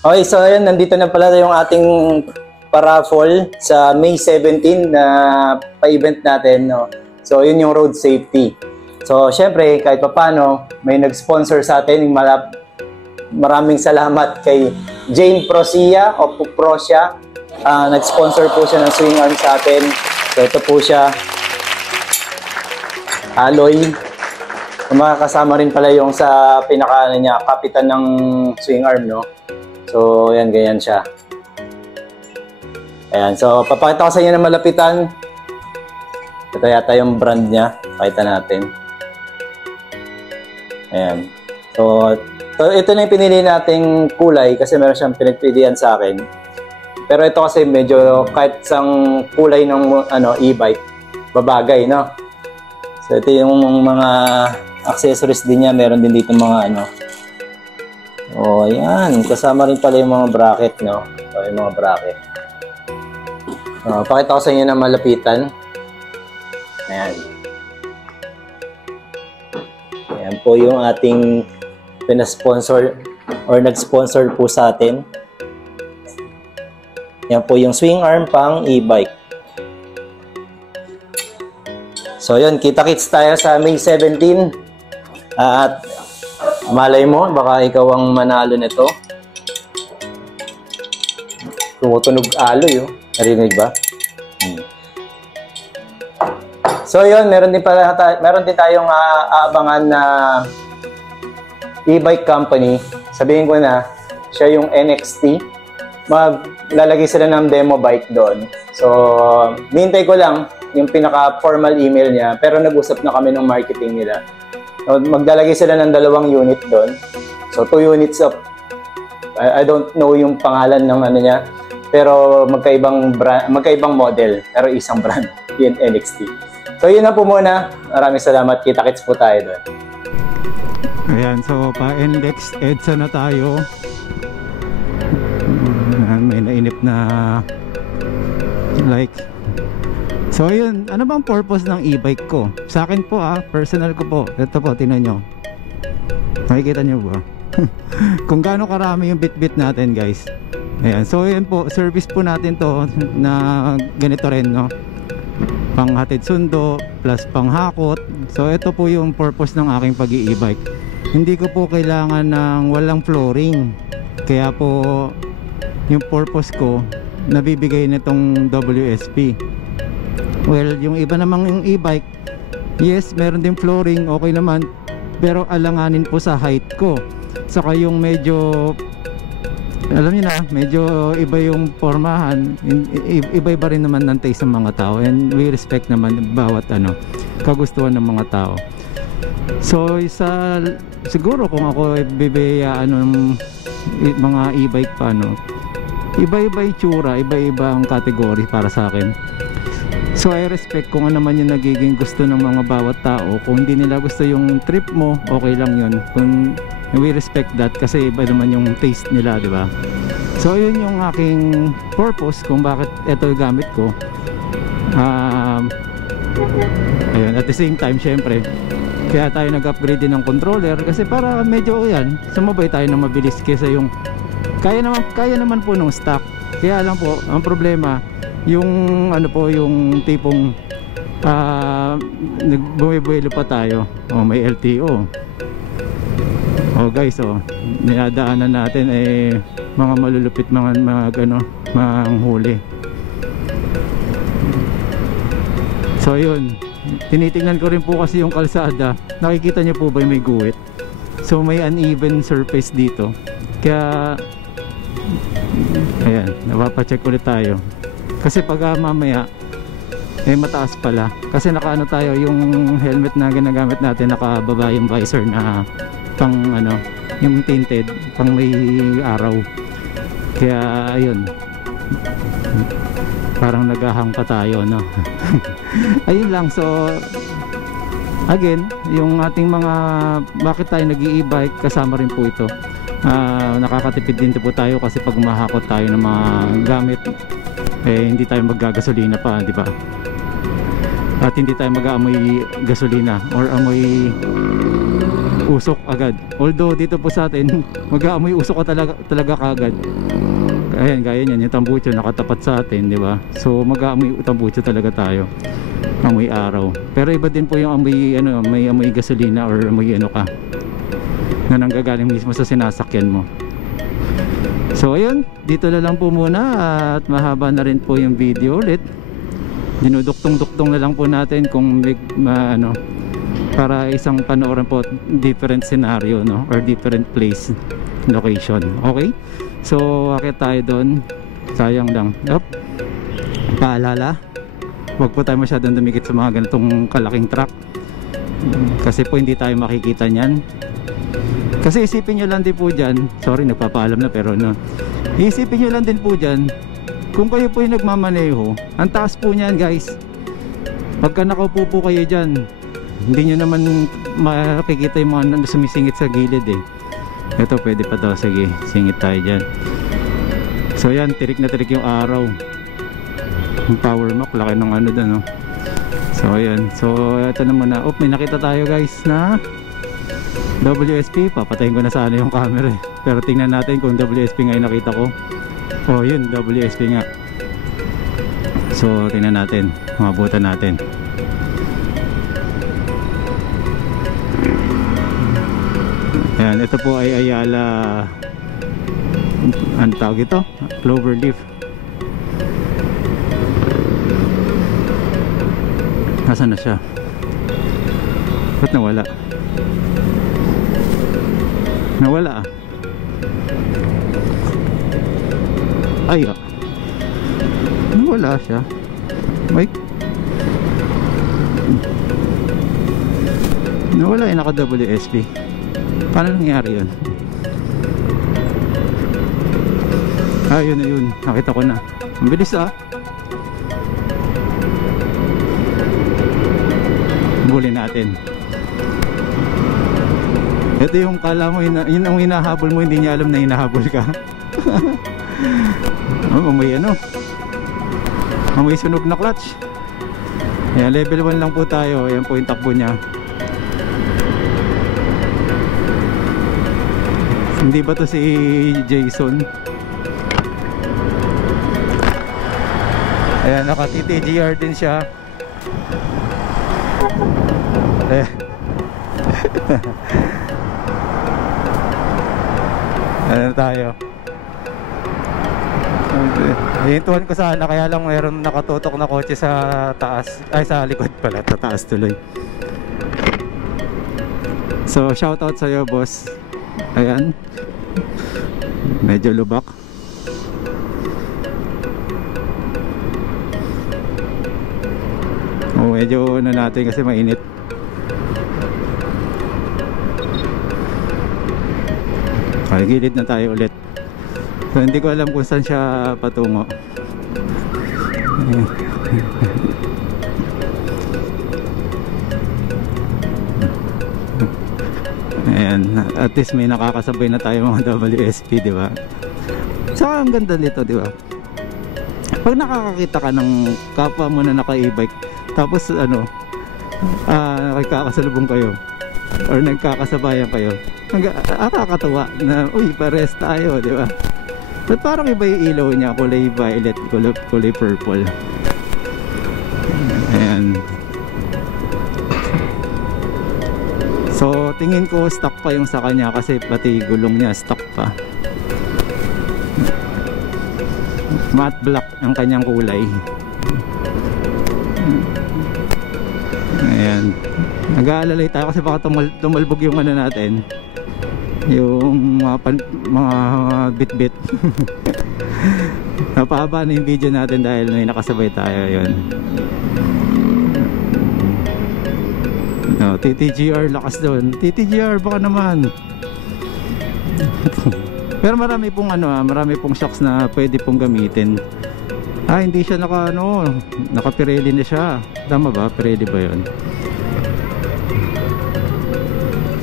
Okay, so ayun, nandito na pala yung ating paraffol sa May 17 na pa-event natin, no? So, yun yung road safety. So, syempre, kahit papano, may nag-sponsor sa atin. Maraming salamat kay Jane Prosia o Prosia. Nag-sponsor po siya ng swing arm sa atin. So, ito po siya. Alloy. Makakasama rin pala yung sa kapitan ng swing arm, no? So, yan, ganyan siya. Ayan, so, papakita ko sa inyo na malapitan. Ito yata yung brand niya. Pakita natin. Ayan. So, ito na yung pinili nating kulay kasi meron siyang pinagpilian sa akin. Pero ito kasi medyo kahit isang kulay ng e-bike, babagay, no? So, ito yung mga accessories din niya. Meron din dito mga oh, ayan. Kasama rin pala yung mga bracket, no? So, yung mga bracket. Pakita ko sa inyo na malapitan. Ayan. Ayan po yung ating pinasponsor or nag-sponsor po sa atin. Ayan po yung swing arm pang e-bike. So, yun. Kita-kits tayo sa May 17. At malay mo, baka ikaw ang manalo nito. Tumutunog aloy, oh. Narinig ba? So, yun. Meron din tayong aabangan na e-bike company. Sabihin ko na, siya yung NXT. Maglalagay sila ng demo bike doon. So, nintay ko lang yung pinaka-formal email niya. Pero nag-usap na kami ng marketing nila. Maglalagay sila ng 2 unit doon. So, 2 units of, I don't know yung pangalan ng niya. Pero magkaibang model. Pero isang brand. Yun, NXT. So, yun na po muna. Maraming salamat. Kita-kits po tayo doon. Ayan, so pa-index EDSA na tayo. May nainip na like. So yun, ano bang purpose ng e-bike ko? Sa akin po personal ko po. Ito po, tingnan nyo. Nakikita nyo ba? Kung gaano karami yung bit-bit natin, guys. Ayan, so yun po, service po natin to na ganito rin, no? Panghatid sundo plus panghakot. So ito po yung purpose ng aking pag-i-e-bike. Hindi ko po kailangan ng walang flooring. Kaya po yung purpose ko nabibigay nitong WSP. Well, yung iba namang yung e-bike, yes, meron din flooring, okay naman, pero alanganin po sa height ko. Saka yung medyo, alam niyo na, medyo iba yung formahan, iba-iba rin naman ng taste ng mga tao, and we respect naman bawat kagustuhan ng mga tao. So siguro kung ako bibiyaan ng mga e-bike pa, iba-iba itsura, iba-iba ang category para sa akin. So I respect kung ano man yung nagiging gusto ng mga bawat tao. Kung hindi nila gusto yung trip mo, okay lang yun. We respect that kasi iba naman yung taste nila, di ba? So yun yung aking purpose kung bakit ito gamit ko. Ayun, at the same time, syempre, kaya tayo nag-upgrade din ng controller kasi para medyo sumabay tayo na mabilis kaysa yung kaya naman po nung stock. Kaya lang po, ang problema, yung yung tipong bumibuelo pa tayo. May LTO. Guys, dinadaanan natin mga malulupit mga huli. So yun, tinitingnan ko rin po kasi yung kalsada. Nakikita niyo po ba may guhit? So may uneven surface dito. Kaya ayan, napapacheck ulit tayo. Kasi pag mamaya mataas pala. Kasi nakaano tayo, yung helmet na ginagamit natin, nakababa yung visor na pang yung tinted, pang may araw. Kaya ayun, parang naghahang pa tayo, no? Ayun lang. So again, yung ating mga bakit tayo nag-i-e-bike, kasama rin po ito. Nakakatipid din po tayo kasi pag umahakot tayo ng mga gamit, hindi tayo maggagasolina pa, di ba? At hindi tayo mag-aamoy gasolina or amoy usok agad. Although dito po sa atin mag-aamoy usok ka talaga kagad. Ayan, gaya niyan, yung tambucho nakatapat sa atin, di ba? So mag-aamoy tambucho talaga tayo, amoy araw. Pero iba din po yung amoy, ano, may amoy gasolina or amoy ano ka na nanggagaling mismo sa sinasakyan mo. So ayun, dito na lang po muna at mahaba na rin po yung video ulit. Dinuduktong-duktong na lang po natin kung ano, para isang panoorin po different scenario, no, or different place, location. Okay, so akit tayo doon. Sayang lang, paalala, huwag po tayo masyadong dumikit sa mga ganitong kalaking truck, kasi po hindi tayo makikita nyan. Kasi isipin nyo lang din po dyan, sorry nagpapaalam na, pero no, isipin nyo lang din po dyan, kung kayo po yung nagmamaneho, ang taas po nyan guys. Pagka nakaupo po kayo dyan, hindi nyo naman makikita yung mga sumisingit sa gilid eh. Ito pwede pa to, sige, singit tayo dyan. So yan, tirik na tirik yung araw. Yung power mac, laki ng ano doon, no? So ayan, so ito na muna. May nakita tayo guys na WSP. Papatayin ko na sana yung camera eh. Pero tingnan natin kung WSP nga yung nakita ko. Oh yun, WSP nga. So tingnan natin, mabutan natin. Ayan, ito po ay Ayala, ano tawag ito? Cloverleaf. Nasaan na siya? Ba't nawala? Nawala ah. Ay ah, nawala siya. Mike, nawala yung naka WSP. Paano nangyari yun? Ah, yun na yun, nakita ko na. Ang bilis ah. Bulin natin. Ito yung kala mo, yun ang hinahabol mo, hindi niya alam na hinahabol ka. Oh, may ano, may sunog na clutch. Ayan, level 1 lang po tayo. Ayan po yung takbo niya. Hindi ba to si Jason? Ayan, naka TTGR din siya. Ano tayo? Hintuan ko sana, kaya lang mayroon nakatutok na kotse sa taas. Ay, sa likod pala, sa taas tuloy. So shoutout sa'yo boss. Ayan, medyo lubak. Oh, medyo ano natin kasi mainit. Okay, gilid na tayo ulit. So hindi ko alam kung saan siya patungo. Ayan, at least may nakakasabay na tayo mga WSP, di ba? Saka ang ganda nito, di ba? Pag nakakakita ka ng kapwa mo na naka-e-bike, tapos ano, nagkakasalubong kayo or nagkakasabayan kayo, nakakatawa na, uy, pares tayo, di ba? But parang iba yung ilaw niya, kulay violet, kulay purple. Ayan. So tingin ko stock pa yung sa kanya kasi pati gulong niya stock pa. Matte black ang kanyang kulay. Ayan, nag-aalalay tayo kasi baka tumalbog yung ano natin, yung mga bit-bit. Napahaba na yung video natin dahil may nakasabay tayo. Yun, no, TTGR, lakas doon. TTGR, baka naman. Pero marami pong ano, marami pong shocks na pwede pong gamitin. Hindi siya naka Pirelli na siya. Tama ba? Pirelli ba yun?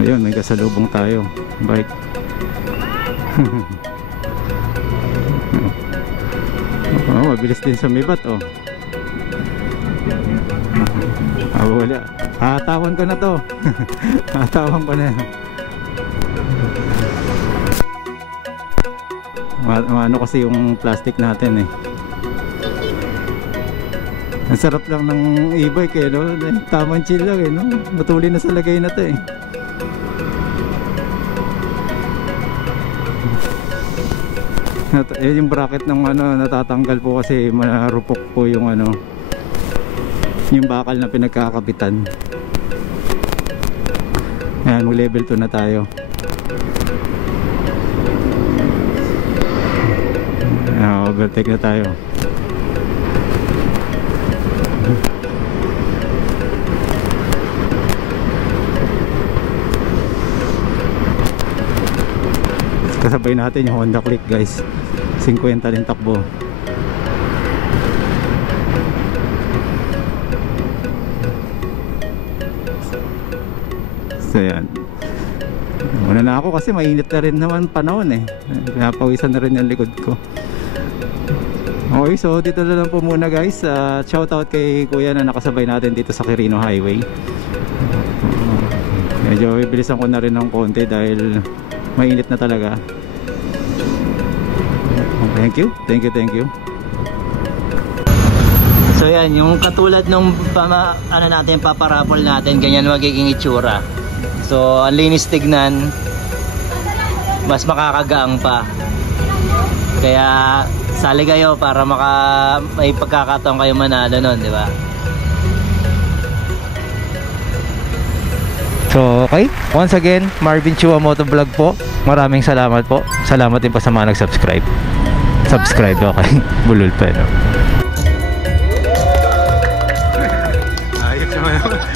Ayun, may kasalubong tayo. Bike. Oh, mabilis din sa mibat, oh. Wala. Hatawan ko na to. Hatawan ko na. Ano kasi yung plastic natin eh. Ang sarap lang ng e-bike eh, no? Tamang chill lang eh, no? Matuli na sa lagay na to eh. Yung bracket ng ano, natatanggal po kasi marupok po yung ano, yung bakal na pinagkakabitan. Ayan, mag level 2 na tayo. Ayan, overtake na tayo. Kasabay natin yung Honda Click guys, 50 din takbo. So yan, muna na ako kasi mainit na rin naman panahon eh. Napawisan na rin yung likod ko. Okay, so dito na lang po muna guys. Shoutout kay kuya na nakasabay natin dito sa Quirino Highway. Medyo bibilisan ko na rin ng konti dahil mainit na talaga. Thank you. So yan, yung katulad nung ano natin, paparapol natin, ganyan magiging itsura. So ang linis tignan, mas makakagaang pa. Kaya sali kayo para may pagkakataon kayo manalo nun, di ba? So okay, once again, Marvin Chua Motovlog po. Maraming salamat po. Salamat din po sa mga nag-subscribe. Subscribe, okay. Bulol pa, no? Ayos naman.